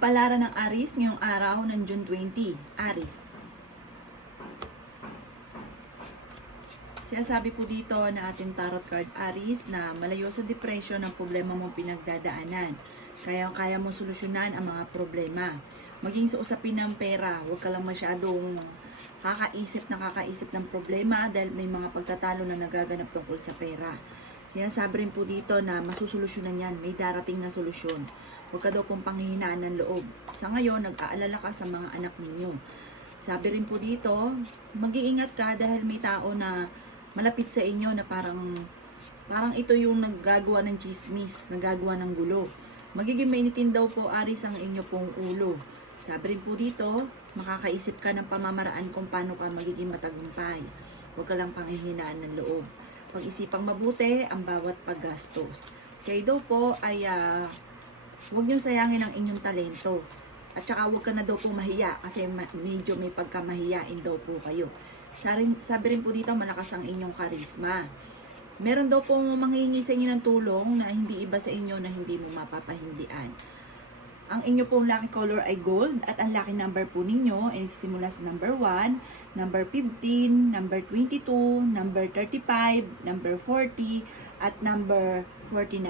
Kapalaran ng Aries ngayong araw ng June 20. Aries. Sinasabi po dito na ating tarot card Aries na malayo sa depression ang problema mong pinagdadaanan. Kaya mo solusyonan ang mga problema. Maging sa usapin ng pera, huwag ka lang masyadong kakaisip ng problema dahil may mga pagtatalo na nagaganap tungkol sa pera. Sinasabi rin po dito na masusolusyonan yan, may darating na solusyon. Huwag ka daw pong panghihinaan ng loob. Sa ngayon, nag-aalala ka sa mga anak ninyo. Sabi rin po dito, mag-iingat ka dahil may tao na malapit sa inyo na parang ito yung naggagawa ng chismis, naggagawa ng gulo. Magiging mainitin daw po, Aries, ang inyo pong ulo. Sabi rin po dito, makakaisip ka ng pamamaraan kung paano ka magiging matagumpay. Huwag ka lang panghihinaan ng loob. Pag-isipang mabuti ang bawat paggastos. Kayo daw po ay huwag nyo sayangin ang inyong talento. At saka huwag ka na daw po mahiya kasi medyo may pagkamahiyain daw po kayo. Sabi rin po dito, malakas ang inyong karisma. Meron daw po manghihingi sa inyo ng tulong na hindi iba sa inyo na hindi mo mapapahindian. Ang inyo pong lucky color ay gold at ang lucky number po ninyo ay nagsisimula sa number 1, number 15, number 22, number 35, number 40, at number 49.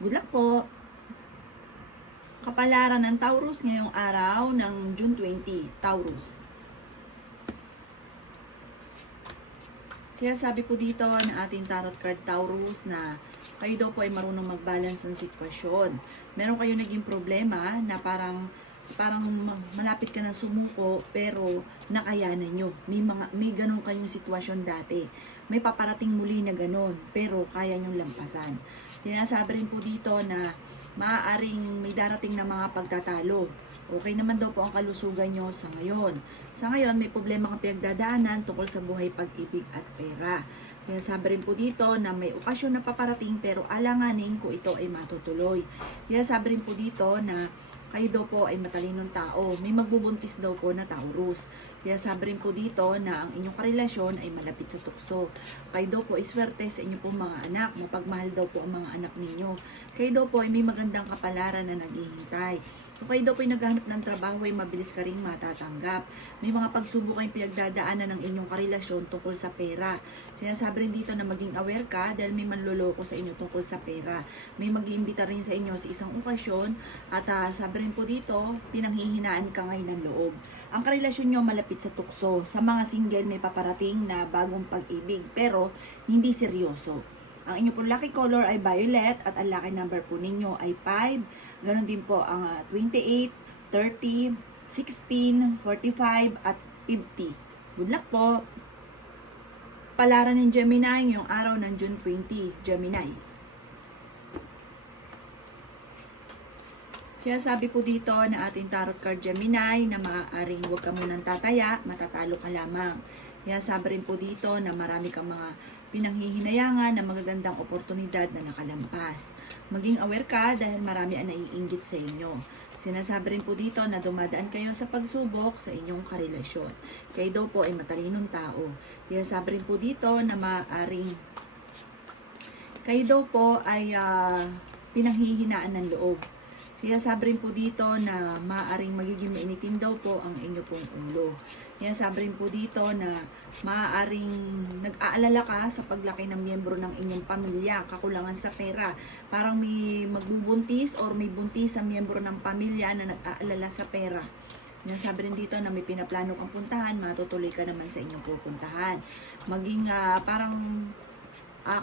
Good luck po! Kapalaran ng Taurus ngayong araw ng June 20, Taurus. Sinasabi po dito na ating tarot card Taurus na kayo daw po ay marunong mag-balance ng sitwasyon. Meron kayo naging problema na parang malapit ka na sumuko pero nakayanan nyo. May ganun kayong sitwasyon dati. May paparating muli na ganun pero kaya nyong lampasan. Sinasabi rin po dito na maaaring may darating na mga pagtatalo. Okay naman daw po ang kalusugan nyo sa ngayon. Sa ngayon, may problema kang pinagdadaanan tungkol sa buhay, pag-ibig at pera. Kaya sabi rin po dito na may okasyon na paparating pero alanganin kung ito ay matutuloy. Kaya sabi rin po dito na kayo daw po ay matalinong tao. May magbubuntis daw po na Taurus. Kaya sabi rin po dito na ang inyong karelasyon ay malapit sa tukso. Kayo daw po ay swerte sa inyong pong mga anak. Mapagmahal daw po ang mga anak ninyo. Kayo daw po ay may magandang kapalaran na naghihintay. Kung kayo daw po ay naghahanap ng trabaho ay mabilis ka rin matatanggap. May mga pagsubok kayong pinagdadaanan ng inyong karelasyon tungkol sa pera. Sinasabi rin dito na maging aware ka dahil may manloloko sa inyo tungkol sa pera. May mag-iimbita rin sa inyo sa isang okasyon at sabi rin po dito, pinanghihinaan ka ngayon ng loob. Ang karelasyon nyo malapit sa tukso. Sa mga single may paparating na bagong pag-ibig pero hindi seryoso. Ang inyo pong lucky color ay violet at ang lucky number po ninyo ay 5. Ganon din po ang 28, 30, 16, 45 at 50. Good luck po! Palaran ng Gemini ngayong araw ng June 20. Gemini. Sinasabi po dito na ating tarot card Gemini na maaaring huwag ka munang tataya, matatalo ka lamang. Sinasabi rin po dito na marami kang mga pinanghihinayangan na magagandang oportunidad na nakalampas. Maging aware ka dahil marami ang naiinggit sa inyo. Sinasabi rin po dito na dumadaan kayo sa pagsubok sa inyong karelasyon. Kayo daw po ay matalinong tao. Sinasabi rin po dito na maaaring kayo daw po ay pinanghihinaan ng loob. Sinasabi rin po dito na maaaring magiging mainitin daw po ang inyo pong ulo. Sinasabi rin po dito na maaaring nag-aalala ka sa paglaki ng miyembro ng inyong pamilya, kakulangan sa pera. Parang may magbubuntis or may buntis sa miyembro ng pamilya na nag-aalala sa pera. Sinasabi rin dito na may pinaplano kang puntahan, matutuloy ka naman sa inyong pupuntahan. Maging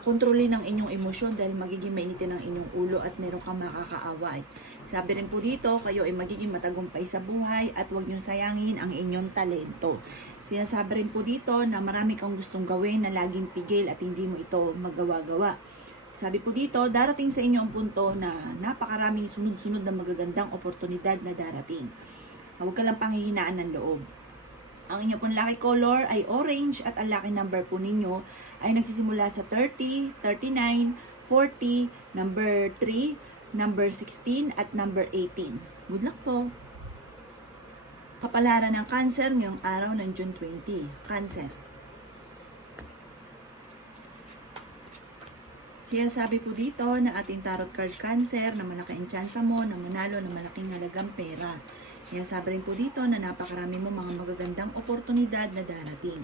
kontrolin ang inyong emosyon dahil magiging mainitin ang inyong ulo at meron kang makakaaway. Sabi rin po dito, kayo ay magiging matagumpay sa buhay at huwag niyong sayangin ang inyong talento. Sinasabi rin po dito na marami kang gustong gawin na laging pigil at hindi mo ito magawa-gawa. Sabi po dito, darating sa inyo ang punto na napakaraming sunod-sunod na magagandang oportunidad na darating. Huwag ka lang panghihinaan ng loob. Ang inyo pong lucky color ay orange at ang lucky number po ninyo ay nagsisimula sa 30, 39, 40, number 3, number 16 at number 18. Good luck po! Kapalaran ng Cancer ngayong araw ng June 20. Cancer. Sinasabi po dito na ating tarot card Cancer na malaki ang tsansa mo na manalo ng malaking halagang pera. Sinasabi rin po dito na napakarami mo mga magagandang oportunidad na darating.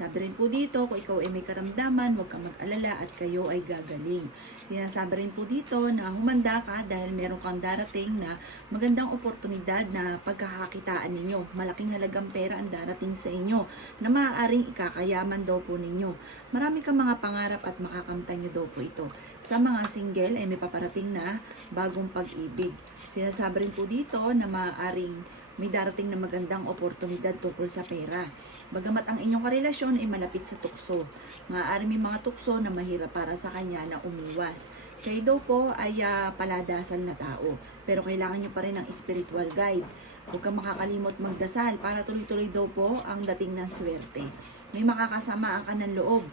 Sabi rin po dito, kung ikaw ay may karamdaman, huwag kang mag-alala at kayo ay gagaling. Sinasabi rin po dito na humanda ka dahil meron kang darating na magandang oportunidad na pagkakakitaan ninyo. Malaking halagang pera ang darating sa inyo na maaaring ikakayaman daw po ninyo. Marami kang mga pangarap at makakamtan nyo daw po ito. Sa mga single ay may paparating na bagong pag-ibig. Sinasabi rin po dito na maaaring may darating na magandang oportunidad tungkol sa pera. Bagamat ang inyong karelasyon ay malapit sa tukso, maaari may mga tukso na mahirap para sa kanya na umiwas. Kayo daw po ay paladasal na tao, pero kailangan nyo pa rin ng spiritual guide. Huwag kang makakalimot magdasal para tuloy-tuloy daw po ang dating ng swerte. May makakasama ang kanang loob.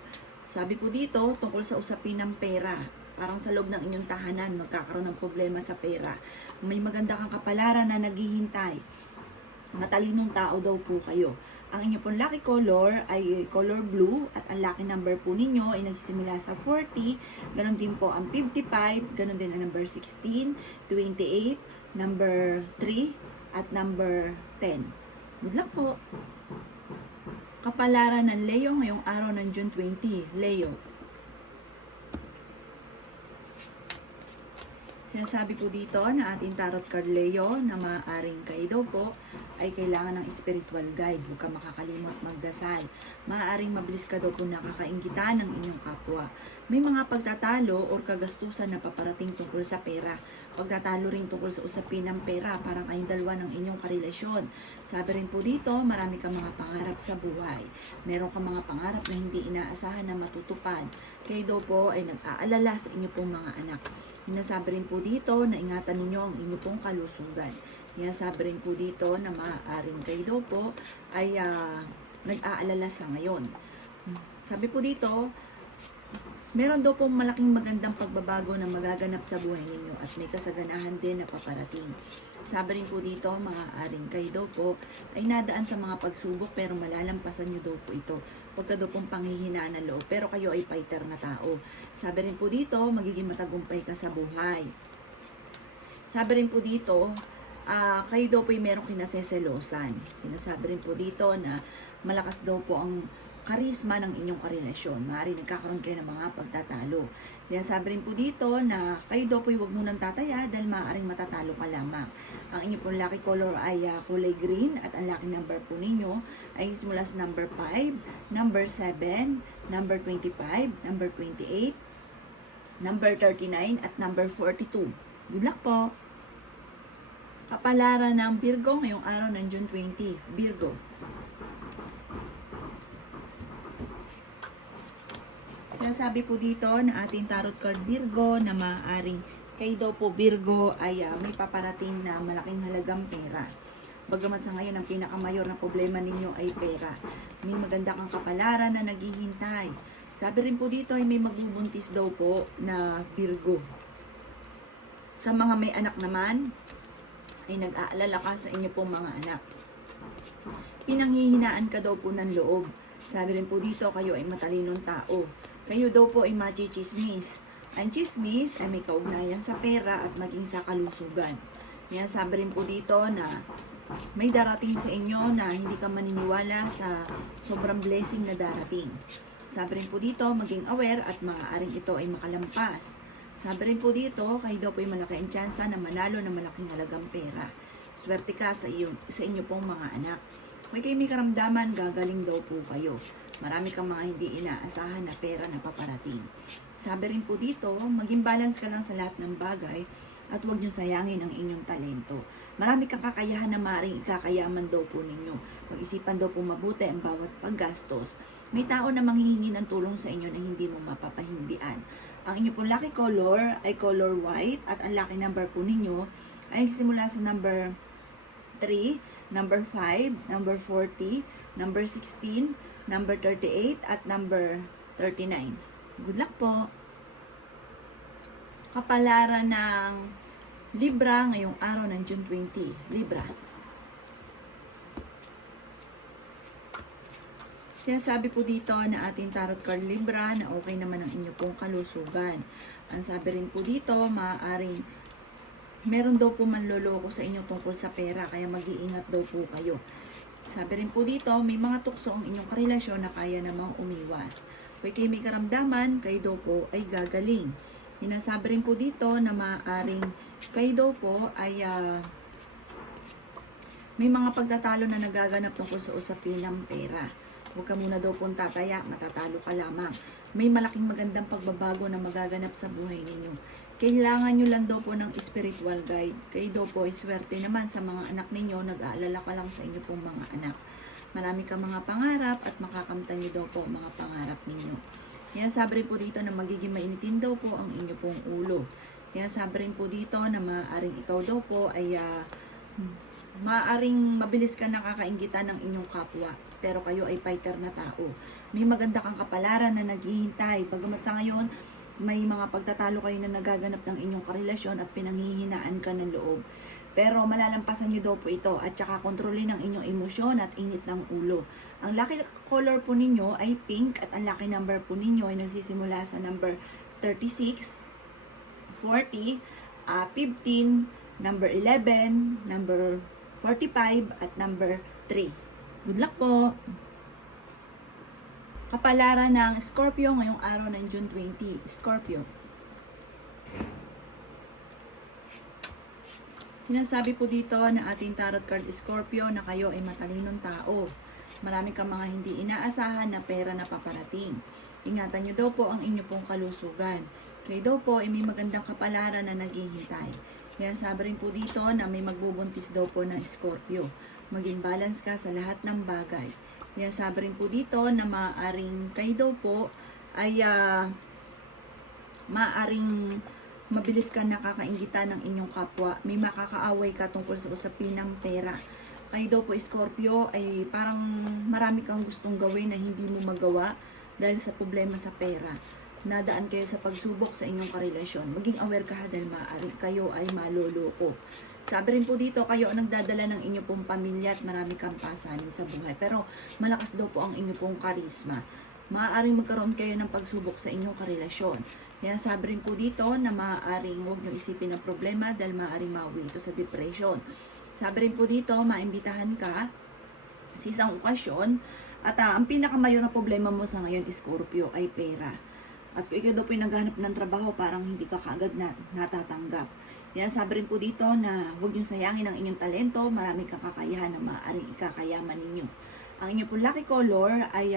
Sabi po dito, tungkol sa usapin ng pera. Parang sa loob ng inyong tahanan, magkakaroon ng problema sa pera. May maganda kang kapalaran na naghihintay. Matalinong tao daw po kayo. Ang inyo pong lucky color ay color blue at ang lucky number po ninyo ay nagsisimula sa 40, ganon din po ang 55, ganon din ang number 16, 28, number 3, at number 10. Good luck po! Kapalaran ng Leo ngayong araw ng June 20, Leo. Sinasabi po dito na ating tarot card Leo na maaaring kayo daw po ay kailangan ng spiritual guide. Huwag ka makakalimot magdasal. Maaaring mabilis ka daw po nakakainggitan ng inyong kapwa. May mga pagtatalo o kagastusan na paparating tungkol sa pera. Pagtatalo rin tungkol sa usapin ng pera, parang kayong dalawa ng inyong karelasyon. Sabi rin po dito, marami kang mga pangarap sa buhay. Meron kang mga pangarap na hindi inaasahan na matutupad. Kayo daw po ay nag-aalala sa inyo pong mga anak. Hinasabi rin po dito na ingatan ninyo ang inyo pong kalusugan. Hinasabi rin po dito na maaaring kayo daw po ay nag-aalala sa ngayon. Sabi po dito, meron daw pong malaking magandang pagbabago na magaganap sa buhay ninyo at may kasaganahan din na paparating. Sabi rin po dito, maaaring kayo daw po ay nadaan sa mga pagsubok pero malalampasan nyo daw po ito. Huwag ka daw pong panghihinaan ng loob pero kayo ay fighter na tao. Sabi rin po dito, magiging matagumpay ka sa buhay. Sabi rin po dito, kayo daw po ay merong kinaseselosan. Sinasabi rin po dito na malakas daw po ang karisma ng inyong karelasyon. Maaaring nagkakaroon kayo ng mga pagtatalo. Sinasabi rin po dito na kayo daw po huwag munang tataya dahil maaaring matatalo ka lamang. Ang inyong pong lucky color ay kulay green at ang lucky number po ninyo ay simula sa number 5, number 7, number 25, number 28, number 39 at number 42. Good luck po! Kapalaran ng Virgo ngayong araw ng June 20. Virgo. Sinasabi po dito na ating tarot card Virgo na maaaring kayo daw po Virgo ay may paparating na malaking halagang pera. Bagamat sa ngayon ang pinakamayor na problema ninyo ay pera. May maganda kang kapalaran na naghihintay. Sabi rin po dito ay may magbubuntis daw po na Virgo. Sa mga may anak naman, ay nag-aalala ka sa inyo pong mga anak. Pinanghihinaan ka daw po ng loob. Sabi rin po dito, kayo ay matalinong tao. Kayo daw po ay machichismis. Ang chismis ay may kaugnayan sa pera at maging sa kalusugan. Yan, sabi rin po dito na may darating sa inyo na hindi ka maniniwala sa sobrang blessing na darating. Sabi rin po dito, maging aware at maaaring ito ay makalampas. Sabi rin po dito, kayo daw po ay malaki ang tsansa na manalo ng malaking halagang pera. Swerte ka sa inyo pong mga anak. Kung kayo may karamdaman, gagaling daw po kayo. Marami kang mga hindi inaasahan na pera na paparating. Sabi rin po dito, maging balance ka lang sa lahat ng bagay at huwag nyo sayangin ang inyong talento. Marami kang kakayahan na maaaring ikakayaman daw po ninyo. Pag-isipan daw po mabuti ang bawat paggastos. May tao na manghihingi ng tulong sa inyo na hindi mo mapapahindian. Ang inyo pong lucky color ay color white at ang lucky number po ninyo ay simula sa number 3, number 5, number 40, number 16, number 38, at number 39. Good luck po! Kapalaran ng Libra ngayong araw ng June 20. Libra. Sinasabi po dito na ating tarot card Libra na okay naman ang inyo pong kalusugan. Ang sabi rin po dito, maaaring meron daw po manloloko sa inyo tungkol sa pera, kaya mag-iingat daw po kayo. Sabi rin po dito, may mga tukso ang inyong karelasyon na kaya namang umiwas. Kung kayo may karamdaman, kayo daw po ay gagaling. Hinasabi rin po dito na maaaring kayo daw po ay may mga pagtatalo na nagaganap tungkol sa usapin ng pera. Huwag ka muna daw pong tataya, matatalo ka lamang. May malaking magandang pagbabago na magaganap sa buhay ninyo. Kailangan nyo lang daw po ng spiritual guide. Kayo daw po ay swerte naman sa mga anak ninyo, nag-aalala ka lang sa inyo pong mga anak. Marami ka mga pangarap at makakamtan nyo daw po mga pangarap ninyo. Yan, sabi rin po dito na magiging mainitin daw po ang inyo pong ulo. Yan, sabi rin po dito na maaaring ikaw daw po ay maaaring mabilis ka nakakainggitan ng inyong kapwa, pero kayo ay fighter na tao. May maganda kang kapalaran na naghihintay. Bagamat sa ngayon, may mga pagtatalo kayo na nagaganap ng inyong karelasyon at pinanghihinaan ka ng loob. Pero malalampasan nyo daw po ito at saka kontrolin ang inyong emosyon at init ng ulo. Ang lucky color po ninyo ay pink at ang lucky number po ninyo ay nagsisimula sa number 36, 40, 15, number 11, number 45 at number 3. Good luck po! Kapalaran ng Scorpio ngayong araw ng June 20. Scorpio. Sinasabi po dito na ating tarot card Scorpio na kayo ay matalinong tao. Marami kang mga hindi inaasahan na pera na paparating. Ingatan nyo daw po ang inyo pong kalusugan. Kayo daw po ay may magandang kapalaran na naghihintay. Kaya sabi rin po dito na may magbubuntis daw po ng Scorpio. Maging balance ka sa lahat ng bagay. Kaya sabi rin po dito na maaaring kayo daw po ay maaaring mabilis ka nakakainggitan ng inyong kapwa. May makakaaway ka tungkol sa usapin ng pera. Kayo daw po Scorpio ay parang marami kang gustong gawin na hindi mo magawa dahil sa problema sa pera. Nadaan kayo sa pagsubok sa inyong karelasyon. Maging aware ka dahil maaari kayo ay maloloko. Sabi rin po dito, kayo ang nagdadala ng inyo pong pamilya at marami kang pasanin sa buhay. Pero malakas daw po ang inyo pong karisma. Maaaring magkaroon kayo ng pagsubok sa inyong karelasyon. Kaya sabi rin po dito na maaaring huwag nyo isipin ang problema dahil maaaring mauwi ito sa depression. Sabi rin po dito, maimbitahan ka sa isang okasyon at ang pinakamayon na problema mo sa ngayon, Scorpio, ay pera. At kung ikaw daw po yung naghahanap ng trabaho, parang hindi ka kaagad natatanggap. Yan, sabi rin po dito na huwag nyo sayangin ang inyong talento, marami kang kakayahan na maaaring ikakayaman ninyo. Ang inyong po lucky color ay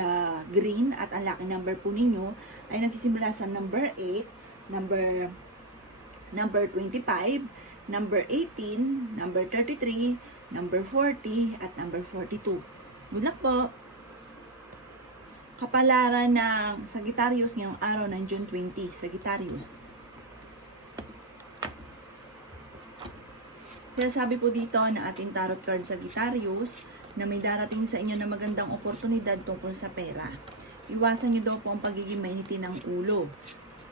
green at ang lucky number po ninyo ay nagsisimula sa number 8, number 25, number 18, number 33, number 40, at number 42. Good luck po! Kapalaran ng Sagittarius ngayong araw ng June 20. Sagittarius. Sabi po dito na ating tarot card Sagittarius na may darating sa inyo na magandang oportunidad tungkol sa pera. Iwasan nyo daw po ang pagiging mainitin ng ulo.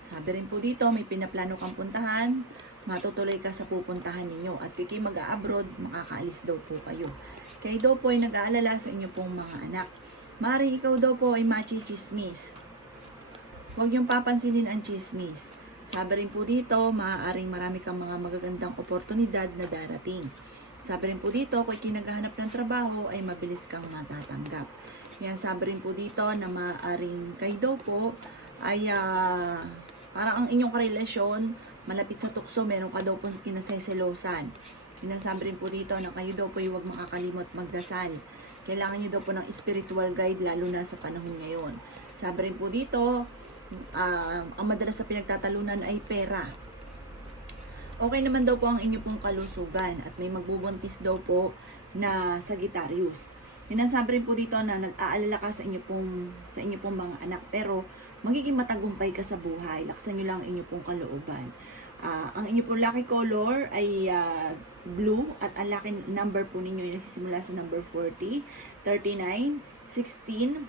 Sabi rin po dito, may pinaplano kang puntahan, matutuloy ka sa pupuntahan ninyo. At kung kayo mag-a-abroad, makakaalis daw po kayo. Kayo daw po ay nag-aalala sa inyo pong mga anak. Maring ikaw daw po ay machismis. Huwag niyong papansinin ang chismis. Sabi rin po dito, maaaring marami kang mga magagandang oportunidad na darating. Sabi rin po dito, kung kinaghahanap ng trabaho ay mabilis kang matatanggap. Yan, sabi rin po dito na maaaring kayo daw po ay parang ang inyong karelasyon malapit sa tukso, meron ka daw po kinaseselosan. Sinasabi rin po dito na kayo daw po ay huwag makakalimot magdasal. Kailangan nyo daw po ng spiritual guide lalo na sa panahon ngayon. Sabi rin po dito, ang madalas sa pinagtatalunan ay pera. Okay naman daw po ang inyo pong kalusugan at may magbubuntis daw po na Sagittarius. Sinasabi rin po dito na nag-aalala ka sa inyo pong mga anak pero magiging matagumpay ka sa buhay. Laksan nyo lang ang inyo pong kalooban. Ang inyo pong lucky color ay blue at ang lucky number po ninyo ay nagsisimula sa number 40, 39, 16,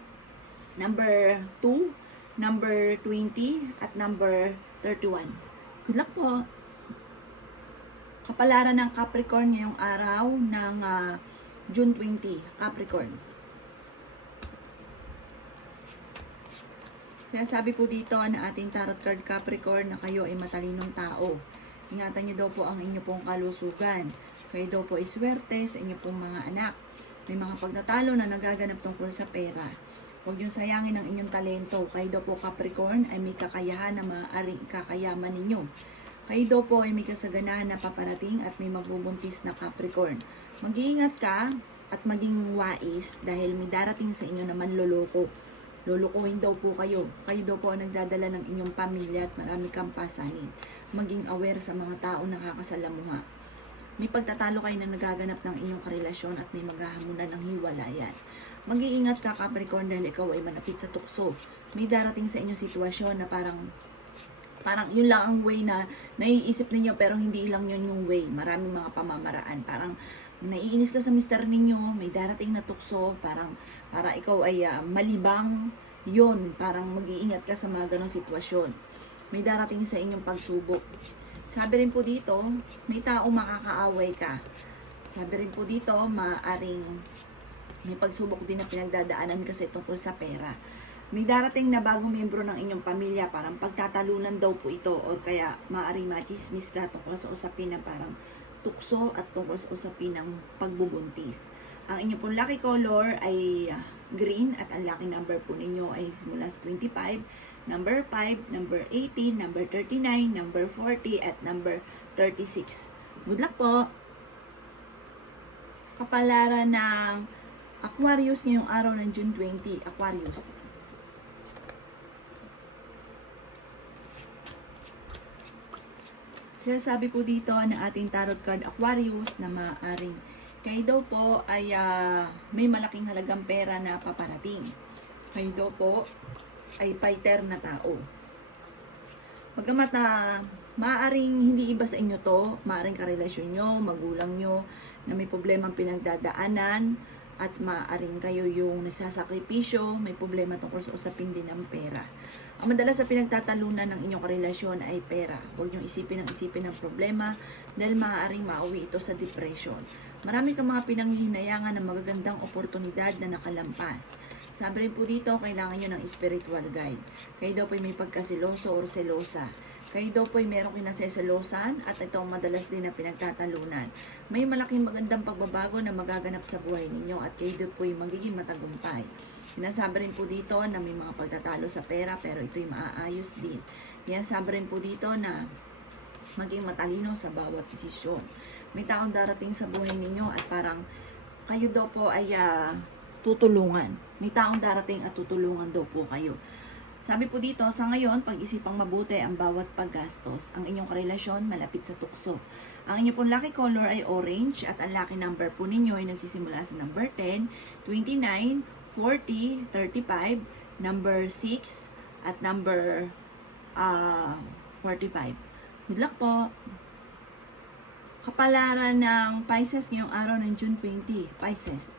number 2, number 20, at number 31. Good luck po! Kapalaran ng Capricorn ngayong araw ng June 20, Capricorn. Sinasabi po dito na ating tarot card Capricorn na kayo ay matalinong tao. Ingatan niyo daw po ang inyo pong kalusugan. Kayo daw po ay swerte sa inyo pong mga anak. May mga pagtatalo na nagaganap tungkol sa pera. Huwag niyong sayangin ang inyong talento. Kayo daw po Capricorn ay may kakayahan na maaaring ikakayaman ninyo. Kayo daw po ay may kasaganahan na paparating at may magbubuntis na Capricorn. Mag-iingat ka at maging wais dahil may darating sa inyo na manloloko. Lulukuhin daw po kayo. Kayo daw po ang nagdadala ng inyong pamilya at marami kang pasanin. Maging aware sa mga tao na nakakasalamuha. May pagtatalo kayo na nagaganap ng inyong karelasyon at may maghahamunan ng hiwalayan. Mag-iingat ka Capricorn dahil ikaw ay malapit sa tukso. May darating sa inyong sitwasyon na parang yun lang ang way na naiisip ninyo pero hindi lang yun yung way. Maraming mga pamamaraan. Parang naiinis ka sa mister ninyo, may darating na tukso, para ikaw ay malibang yun. Parang mag-iingat ka sa mga ganong sitwasyon. May darating sa inyong pagsubok. Sabi rin po dito, may taong makakaaway ka. Sabi rin po dito, maaring may pagsubok din na pinagdadaanan kasi tungkol sa pera. May darating na bagong miyembro ng inyong pamilya, parang pagtatalunan daw po ito, o kaya maaring machismis ka tungkol sa usapin na parang tukso at tungkol sa usapin ng pagbubuntis. Ang inyong pong lucky color ay green at ang lucky number po ninyo ay simula sa 25, number 5, number 18, number 39, number 40 at number 36. Good luck po! Kapalaran ng Aquarius ngayong araw ng June 20, Aquarius. Sinasabi po dito na ating tarot card Aquarius na maaaring kayo daw po ay may malaking halagang pera na paparating. Kayo daw po ay fighter na tao. Bagamat maaaring hindi iba sa inyo to, maaaring karelasyon nyo, magulang nyo na may problemang pinagdadaanan at maaaring kayo yung nagsasakripisyo, may problema tungkol sa usapin din ng pera. Ang madalas sa pinagtatalunan ng inyong karelasyon ay pera. Huwag niyong isipin ng problema dahil maaaring mauwi ito sa depression. Marami kang mga pinanghihinayangan ng magagandang oportunidad na nakalampas. Sabi rin po dito, kailangan nyo ng spiritual guide. Kayo daw po may pagkasiloso or selosa. Kayo daw po ay merong kinaseselosan at itong madalas din na pinagtatalunan. May malaking magandang pagbabago na magaganap sa buhay ninyo at kayo daw po ay magiging matagumpay. Sinasabi rin po dito na may mga pagtatalo sa pera pero ito'y maaayos din. Sinasabi rin po dito na maging matalino sa bawat desisyon. May taong darating sa buhay ninyo at parang kayo daw po ay tutulungan. May taong darating at tutulungan daw po kayo. Sabi po dito, sa ngayon, pag-isipang mabuti ang bawat paggastos. Ang inyong karelasyon malapit sa tukso. Ang inyong pong lucky color ay orange at ang lucky number po ninyo ay nagsisimula sa number 10, 29, 40, 35, number 6, at number 45. Good luck po! Kapalaran ng Pisces ngayong araw ng June 20, Pisces.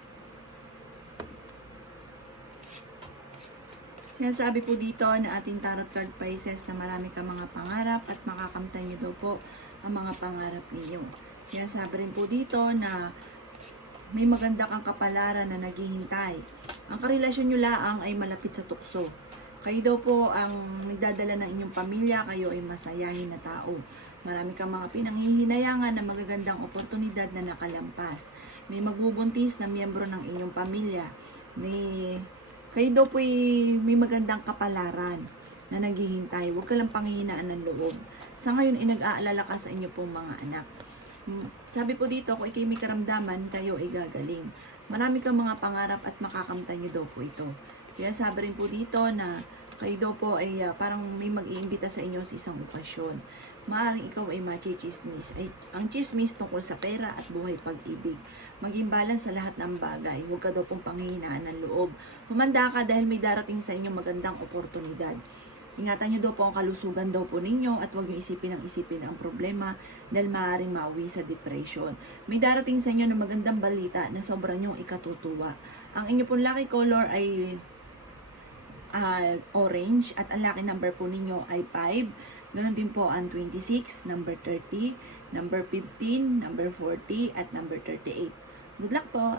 Sinasabi po dito na ating tarot card Pisces na marami kang mga pangarap at makakamtan niyo daw po ang mga pangarap ninyo. Sinasabi rin po dito na may maganda kang kapalaran na naghihintay. Ang karelasyon nyo laang ay malapit sa tukso. Kayo daw po ang nagdadala ng inyong pamilya, kayo ay masayahin na tao. Marami kang mga pinanghihinayangan na magagandang oportunidad na nakalampas. May magbubuntis na miyembro ng inyong pamilya. Kayo daw po may magandang kapalaran na naghihintay. Huwag ka lang panghihinaan ng loob. Sa ngayon, nag-aalala ka sa inyo pong mga anak. Sabi po dito, kung ikay may karamdaman, kayo ay gagaling. Marami kang mga pangarap at makakamtan niyo daw po ito. Kaya sabi rin po dito na kayo daw po ay parang may mag-iimbita sa inyo sa isang okasyon. Maaaring ikaw ay machismis. Ang chismis tungkol sa pera at buhay pag-ibig. Maging balance sa lahat ng bagay. Huwag ka daw pong panghihinaan ng loob. Humanda ka dahil may darating sa inyo magandang oportunidad. Ingatan nyo daw po ang kalusugan daw po ninyo at huwag nyo isipin ang problema dahil maaaring mauwi sa depression. May darating sa inyo na magandang balita na sobrang nyong ikatutuwa. Ang inyo pong lucky color ay orange at ang lucky number po ninyo ay 5. Ganon din po ang 26, number 30, number 15, number 40 at number 38. Good luck po!